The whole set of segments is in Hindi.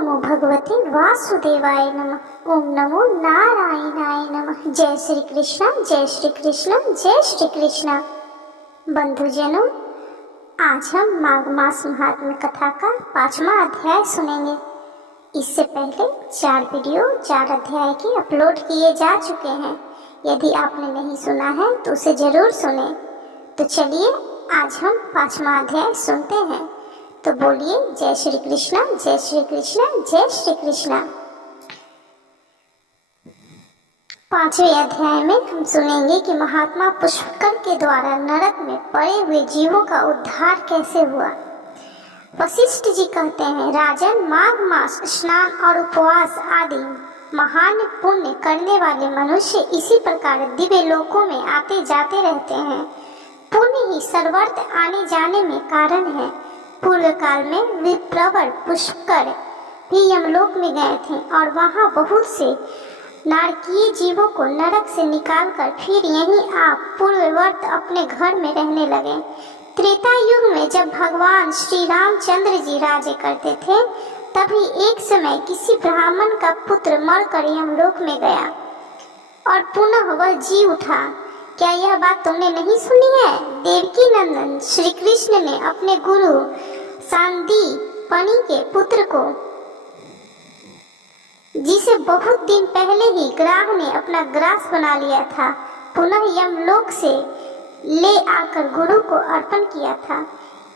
नमो भगवते वासुदेवाय नमः। ओम नमो नारायणाय नमः। जय श्री कृष्ण, जय श्री कृष्ण, जय श्री कृष्ण। बंधुजनों, आज हम माघ मास महात्म्य कथा का 5वां अध्याय सुनेंगे। इससे पहले 4 वीडियो 4 अध्याय के अपलोड किए जा चुके हैं। यदि आपने नहीं सुना है तो उसे जरूर सुने। तो चलिए आज हम 5वां अध्याय सुनते हैं। तो बोलिए जय श्री कृष्ण, जय श्री कृष्ण, जय श्री कृष्ण। 5वें अध्याय में हम सुनेंगे कि महात्मा पुष्कर के द्वारा नरक में पड़े हुए जीवों का उद्धार कैसे हुआ। वशिष्ठ जी कहते हैं, राजन, माघ मास स्नान और उपवास आदि महान पुण्य करने वाले मनुष्य इसी प्रकार दिव्य लोकों में आते जाते रहते हैं। पुण्य ही सर्वर्थ आने जाने में कारण है। पूर्व काल में विप्रवर पुष्कर भी यमलोक में गए थे और वहां बहुत से नारकीय जीवों को नरक से निकालकर फिर यहीं आप पूर्ववर्त अपने घर में रहने लगे। त्रेता युग में जब भगवान श्री रामचंद्र जी राज्य करते थे, तभी एक समय किसी ब्राह्मण का पुत्र मरकर यमलोक में गया और पुनः वह जी उठा। क्या यह बात तुमने नहीं सुनी है? देवकी नंदन श्री कृष्ण ने अपने गुरु सांदीपनि के पुत्र को, जिसे बहुत दिन पहले ही ग्राह ने अपना ग्रास बना लिया था, पुनः यमलोक से ले आकर गुरु को अर्पण किया था।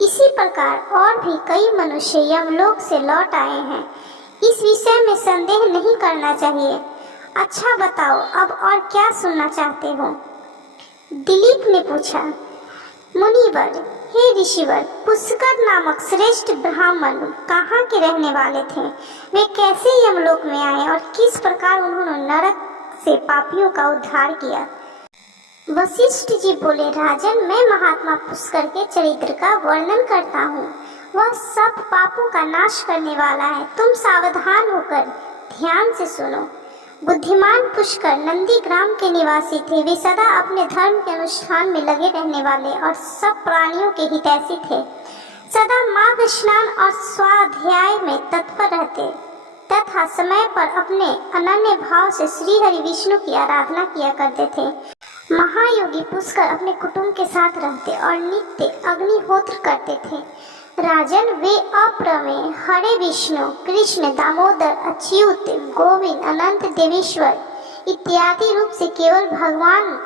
इसी प्रकार और भी कई मनुष्य यमलोक से लौट आए हैं। इस विषय में संदेह नहीं करना चाहिए। अच्छा बताओ, अब और क्या सुनना चाहते हो? दिलीप ने पूछा। मुनिवर, हे ऋषिवर, पुष्कर नामक श्रेष्ठ ब्राह्मण कहाँ के रहने वाले थे? वे कैसे यमलोक में आए और किस प्रकार उन्होंने नरक से पापियों का उद्धार किया? वशिष्ठ जी बोले, राजन, मैं महात्मा पुष्कर के चरित्र का वर्णन करता हूँ। वह सब पापों का नाश करने वाला है। तुम सावधान होकर ध्यान से सुनो। बुद्धिमान पुष्कर नंदी ग्राम के निवासी थे। वे सदा अपने धर्म के अनुष्ठान में लगे रहने वाले और सब प्राणियों के हितैषी थे। सदा माघ स्नान और स्वाध्याय में तत्पर रहते तथा समय पर अपने अनन्य भाव से श्री हरि विष्णु की आराधना किया करते थे। महायोगी पुष्कर अपने कुटुंब के साथ रहते और नित्य अग्निहोत्र करते थे। राजन, वे अप्रमेय हरे विष्णु, कृष्ण, दामोदर, अच्युत, गोविंद, अनंत, देवेश्वर इत्यादि रूप से केवल भगवान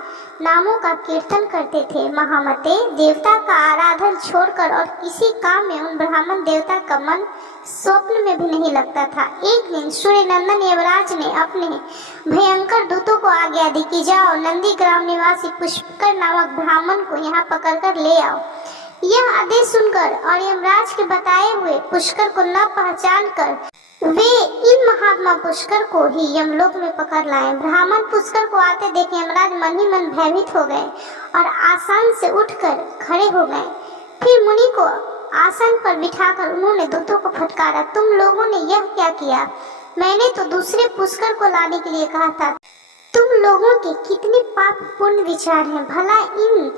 नामों का कीर्तन करते थे। महामते, देवता का आराधन छोड़कर और किसी काम में उन ब्राह्मण देवता का मन स्वप्न में भी नहीं लगता था। एक दिन सूर्य नंदन यमराज ने अपने भयंकर दूतों को आज्ञा दी कि जाओ, नंदी ग्राम निवासी पुष्कर नामक ब्राह्मण को यहाँ पकड़कर ले आओ। यह आदेश सुनकर और यमराज के बताए हुए पुष्कर को न पहचान कर वे इन महात्मा पुष्कर को ही यमलोक में पकड़ लाए। ब्राह्मण पुष्कर को आते देख यमराज मन ही मन भयभीत हो गए और आसन से उठकर खड़े हो गए। फिर मुनि को आसन पर बिठाकर उन्होंने दूतों को फटकारा, तुम लोगों ने यह क्या किया? मैंने तो दूसरे पुष्कर को लाने के लिए कहा था। तुम लोगों के कितने पाप पूर्ण विचार हैं। भला इन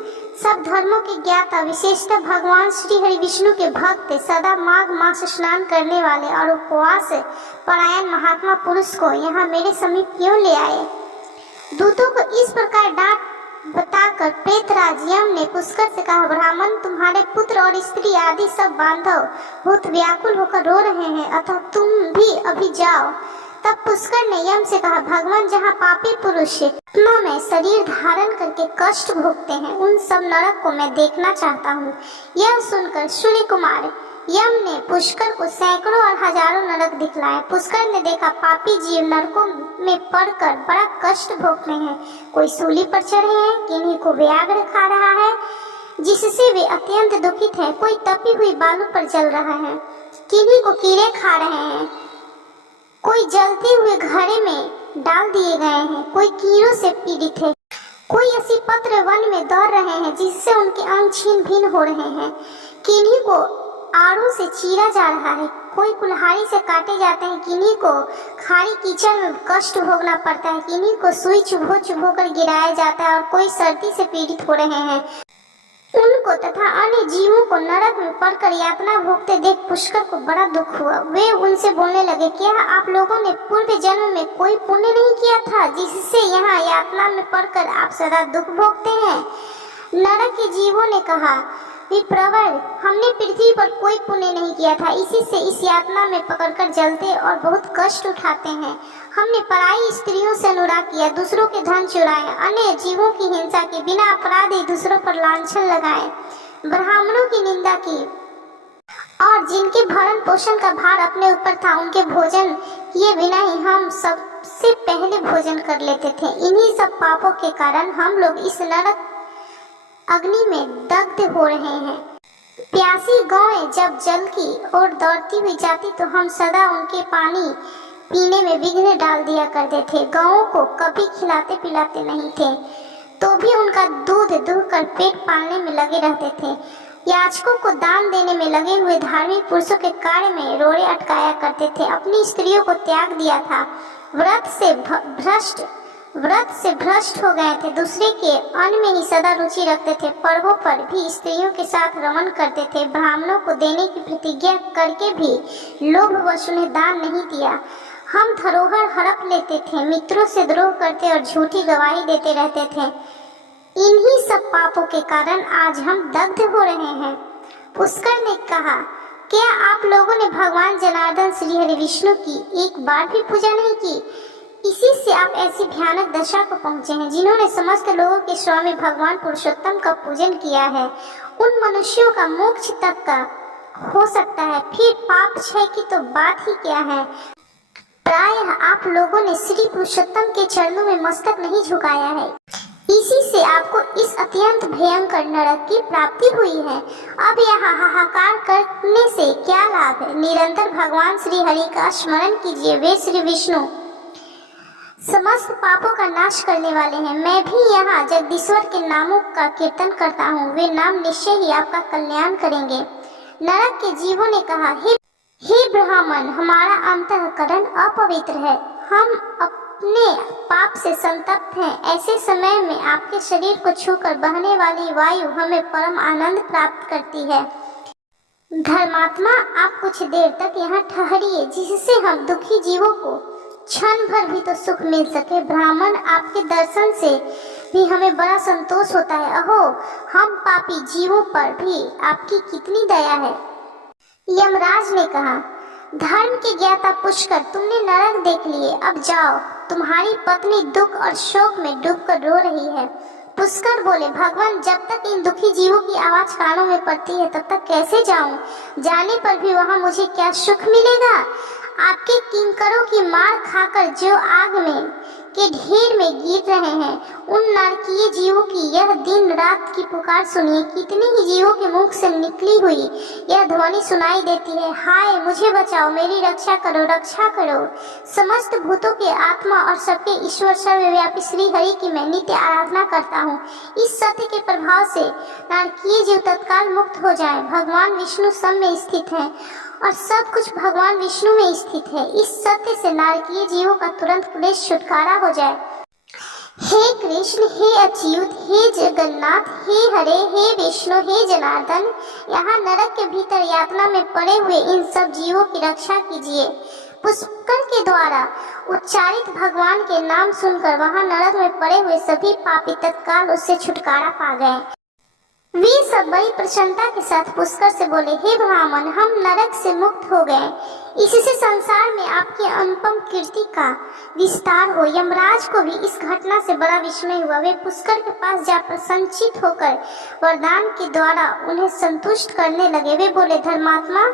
सब धर्मों के ज्ञाता, विशेषतः भगवान श्री हरि विष्णु के भक्त, सदा माघ मास स्नान करने वाले और उपवास परायण महात्मा पुरुष को यहाँ मेरे समीप क्यों ले आए? दूतों को इस प्रकार डांट बताकर प्रेतराज यम ने पुष्कर से कहा, ब्राह्मण, तुम्हारे पुत्र और स्त्री आदि सब बांधव बहुत व्याकुल होकर रो रहे हैं, अतः तुम भी अभी जाओ। तब पुष्कर ने यम से कहा, भगवान, जहाँ पापी पुरुष आत्मा में शरीर धारण करके कष्ट भोगते हैं, उन सब नरक को मैं देखना चाहता हूँ। यह सुनकर सूर्य कुमार यम ने पुष्कर को सैकड़ों और हजारों नरक दिखलाए। पुष्कर ने देखा पापी जीव नरकों में पड़कर बड़ा कष्ट भोग रहे हैं। कोई सूली पर चढ़े हैं, किन्हीं को व्याघ्र खा रहा है जिससे वे अत्यंत दुखित हैं। कोई तपी हुई बालू पर जल रहा है, किन्हीं को कीड़े खा रहे हैं, कोई जलते हुए घड़े में डाल दिए गए हैं, कोई कीड़ों से पीड़ित है, कोई ऐसी पत्र वन में दौड़ रहे हैं जिससे उनके अंग छीन भिन्न हो रहे हैं, किन्हीं को आड़ों से चीरा जा रहा है, कोई कुल्हाड़ी से काटे जाते हैं, किन्हीं को खारी कीचड़ में कष्ट भोगना पड़ता है, किन्हीं को सुई चुभो कर गिराया जाता है और कोई सर्दी से पीड़ित हो रहे हैं। उनको तथा अन्य जीवों को नरक में पड़कर यातना भोगते देख पुष्कर को बड़ा दुख हुआ। वे उनसे बोलने लगे, क्या आप लोगों ने पूर्व जन्म में कोई पुण्य नहीं किया था जिससे यहाँ यातना में पड़कर आप सदा दुख भोगते हैं? नरक के जीवों ने कहा, विप्रवर, हमने पृथ्वी पर कोई पुण्य नहीं किया था, इसी से इस यातना में पकड़कर जलते और बहुत कष्ट उठाते हैं। हमने पराई स्त्रियों से अनुराग किया, दूसरों के धन चुराए, अन्य जीवों की हिंसा की, बिना अपराध ही दूसरों पर लांछन लगाए, ब्राह्मणों की निंदा की और जिनके भरण पोषण का भार अपने ऊपर था उनके भोजन किए बिना ही हम सबसे पहले भोजन कर लेते थे। इन्हीं सब पापों के कारण हम लोग इस नरक अग्नि में दग्ध हो रहे हैं। प्यासी गौएं जब जल की ओर दौड़ती हुई जाती तो हम सदा उनके पानी पीने में विघ्न डाल दिया करते थे। गौओं को कभी खिलाते पिलाते नहीं थे, तो भी उनका दूध दूहकर पेट पालने में लगे रहते थे। याचकों को दान देने में लगे हुए धार्मिक पुरुषों के कार्य में रोड़े अटकाया करते थे। अपनी स्त्रियों को त्याग दिया था, व्रत से भ्रष्ट हो गए थे। दूसरे के अन्न में ही सदा रुचि रखते थे। पर्वों पर भी स्त्रियों के साथ रमन करते थे। ब्राह्मणों को देने की प्रतिज्ञा करके भी लोभवश उन्हें दान नहीं दिया। हम धरोहर हड़प लेते थे, मित्रों से द्रोह करते और झूठी गवाही देते रहते थे। इन्हीं सब पापों के कारण आज हम दग्ध हो रहे हैं। पुष्कर ने कहा, क्या आप लोगों ने भगवान जनार्दन श्री हरि विष्णु की एक बार भी पूजा नहीं की? इसी से आप ऐसी भयानक दशा को पहुंचे हैं। जिन्होंने समस्त लोगों के स्वामी भगवान पुरुषोत्तम का पूजन किया है, उन मनुष्यों का मोक्ष तक का हो सकता है, फिर पाप क्षय की तो बात ही क्या है। प्रायः आप लोगों ने श्री पुरुषोत्तम के चरणों में मस्तक नहीं झुकाया है, इसी से आपको इस अत्यंत भयंकर नरक की प्राप्ति हुई है। अब यहाँ हाहाकार करने से क्या लाभ है? निरंतर भगवान श्री हरि का स्मरण कीजिए। वे श्री विष्णु समस्त पापों का नाश करने वाले हैं। मैं भी यहाँ जगदीश्वर के नामों का कीर्तन करता हूँ, वे नाम निश्चय ही आपका कल्याण करेंगे। नरक के जीवों ने कहा, हे ब्राह्मण, हमारा अंतःकरण अपवित्र है, हम अपने पाप से संतप्त हैं। ऐसे समय में आपके शरीर को छूकर बहने वाली वायु हमें परम आनंद प्राप्त करती है। धर्मात्मा, आप कुछ देर तक यहाँ ठहरिए, जिससे हम दुखी जीवों को क्षण भर भी तो सुख मिल सके। ब्राह्मण, आपके दर्शन से भी हमें बड़ा संतोष होता है। अहो, हम पापी जीवों पर भी आपकी कितनी दया है। यमराज ने कहा, धर्म के ज्ञाता पुष्कर, तुमने नरक देख लिए, अब जाओ। तुम्हारी पत्नी दुख और शोक में डूबकर रो रही है। पुष्कर बोले, भगवान, जब तक इन दुखी जीवों की आवाज कानों में पड़ती है तब तक कैसे जाऊं? जाने पर भी वहां मुझे क्या सुख मिलेगा? आपके किंकरों की मार खाकर जो आग में के ढेर में गिर रहे हैं, उन नरकीय जीवों की यह दिन रात की पुकार सुनिए। कितने ही जीवों के मुख से निकली हुई यह ध्वनि सुनाई देती है, हाय मुझे बचाओ, मेरी रक्षा करो, रक्षा करो। समस्त भूतों के आत्मा और सबके ईश्वर सर्वव्यापी श्री हरि की मैं नित्य आराधना करता हूँ। इस सत्य के प्रभाव से नरकीय जीव तत्काल मुक्त हो जाए। भगवान विष्णु सब में स्थित है और सब कुछ भगवान विष्णु में स्थित है। इस सत्य से नारकीय जीवों का तुरंत क्लेश छुटकारा हो जाए। हे कृष्ण, हे अच्युत, हे जगन्नाथ, हे हरे, हे विष्णु, हे जनार्दन, यहाँ नरक के भीतर यातना में पड़े हुए इन सब जीवों की रक्षा कीजिए। पुष्कर के द्वारा उच्चारित भगवान के नाम सुनकर वहाँ नरक में पड़े हुए सभी पापी तत्काल उससे छुटकारा पा गए। वे सब बड़ी प्रसन्नता के साथ पुष्कर से बोले, हे ब्राह्मण, हम नरक से मुक्त हो गए। इससे संसार में आपकी अनुपम कीर्ति का विस्तार हो। यमराज को भी इस घटना से बड़ा विस्मय हुआ। वे पुष्कर के पास जा प्रसन्नचित्त होकर वरदान के द्वारा उन्हें संतुष्ट करने लगे। वे बोले, धर्मात्मा,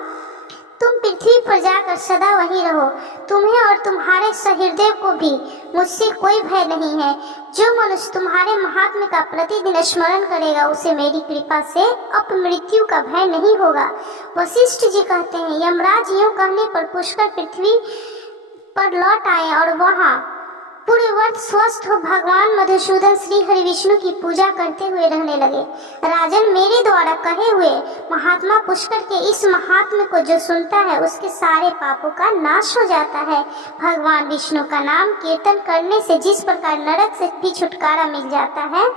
तुम पृथ्वी पर जाकर सदा वहीं रहो। तुम्हें और तुम्हारे सहृदय को भी मुझसे कोई भय नहीं है। जो मनुष्य तुम्हारे महात्म्य का प्रतिदिन स्मरण करेगा, उसे मेरी कृपा से अपमृत्यु का भय नहीं होगा। वशिष्ठ जी कहते हैं, यमराज यूं कहने पर पुष्कर पृथ्वी पर लौट आए और वहां पूरे वर्ष स्वस्थ हो भगवान मधुसूदन श्री हरि विष्णु की पूजा करते हुए रहने लगे। राजन, मेरे द्वारा कहे हुए महात्मा पुष्कर के इस महात्म्य को जो सुनता है उसके सारे पापों का नाश हो जाता है। भगवान विष्णु का नाम कीर्तन करने से जिस प्रकार नरक से भी छुटकारा मिल जाता है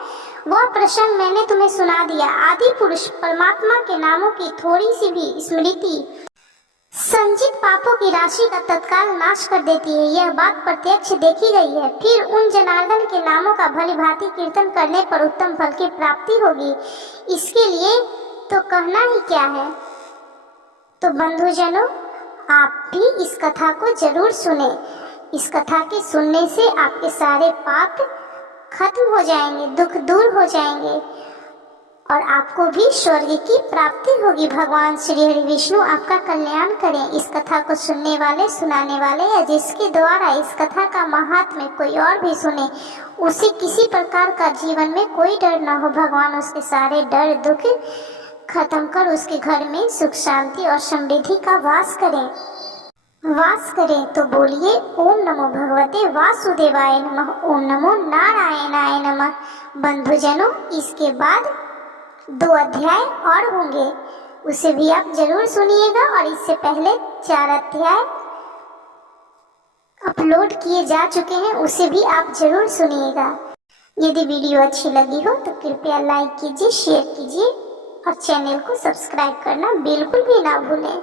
वह प्रसंग मैंने तुम्हें सुना दिया। आदि पुरुष परमात्मा के नामों की थोड़ी सी भी स्मृति संचित पापों की राशि का तत्काल नाश कर देती है। यह बात प्रत्यक्ष देखी गई है। फिर उन जनार्दन के नामों का भली भांति कीर्तन करने पर उत्तम फल की प्राप्ति होगी। इसके लिए तो कहना ही क्या है। तो बंधुजनों, आप भी इस कथा को जरूर सुने। इस कथा के सुनने से आपके सारे पाप खत्म हो जाएंगे, दुख दूर हो जाएंगे और आपको भी स्वर्ग की प्राप्ति होगी। भगवान श्री हरि विष्णु आपका कल्याण करें। इस कथा को सुनने वाले, सुनाने वाले या जिसके द्वारा इस कथा का महात्म्य कोई और भी सुने, उसे किसी प्रकार का जीवन में कोई डर ना हो। भगवान उसके सारे डर दुख खत्म कर उसके घर में सुख शांति और समृद्धि का वास करें। तो बोलिए ओम नमो भगवते वासुदेवाय नमः, ओम नमो नारायणाय नमः। बंधुजनों, इसके बाद 2 अध्याय और होंगे, उसे भी आप जरूर सुनिएगा। और इससे पहले 4 अध्याय अपलोड किए जा चुके हैं, उसे भी आप जरूर सुनिएगा। यदि वीडियो अच्छी लगी हो तो कृपया लाइक कीजिए, शेयर कीजिए और चैनल को सब्सक्राइब करना बिल्कुल भी ना भूलें।